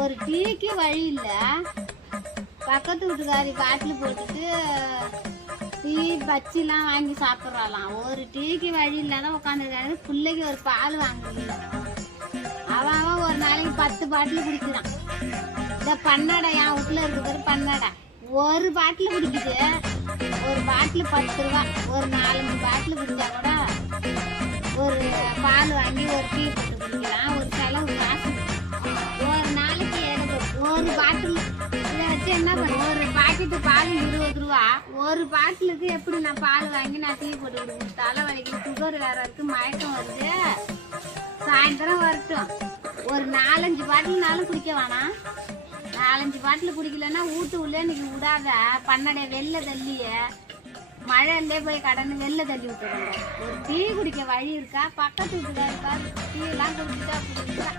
ஒரு டீக்கு வழி இல்ல. பக்கத்து வீட்டுக்காரி பாட்டில் போட்டுட்டு டீ பச்சிலாம் வாங்கி சாப்பிட்றாளாம். ஒரு டீக்கு வழி இல்லாத உட்காந்துருக்காரு. பிள்ளைக்கு ஒரு பால் வாங்குறீங்க. அவன் ஒரு நாளைக்கு 10 பாட்டில் குடிக்கிறான். இந்த பண்ணடை என் வீட்டுல இருக்கிற பண்ணடை ஒரு பாட்டில் குடிக்குது. ஒரு பாட்டில் 10 ரூபா. ஒரு 4-5 பாட்டில் குடிச்சா கூட ஒரு பால் வாங்கி ஒரு டீ போட்டு குடிக்கிறான். ஒரு செலவு காசு ஒரு நாளைக்கு ஒரு பாட்டில். இதை வச்சு என்ன பண்ண, ஒரு பாக்கெட்டு பால் 20 ரூபா. ஒரு பாட்டிலுக்கு எப்படி நான் பால் வாங்கி நான் டீ போட்டு கொடுக்கணும்? தலைவலிக்கு, சுகர் வேற இருக்கு, மயக்கம் வருது. சாயந்தரம் வரட்டும், ஒரு 4-5 பாட்டில்னாலும் குடிக்க வேணாம். 4-5 பாட்டில் குடிக்கலன்னா வீட்டு உள்ளே இன்னைக்கு விடாத. பண்ணடைய வெளில தள்ளிய மழையிலே போய் கடன்னு வெளில தள்ளி விட்டுருங்க. ஒரு டீ குடிக்க வழி இருக்கா? பக்கத்து வீட்டுல இருக்கா? டீ எல்லாம் குடிச்சுட்டா குடிச்சா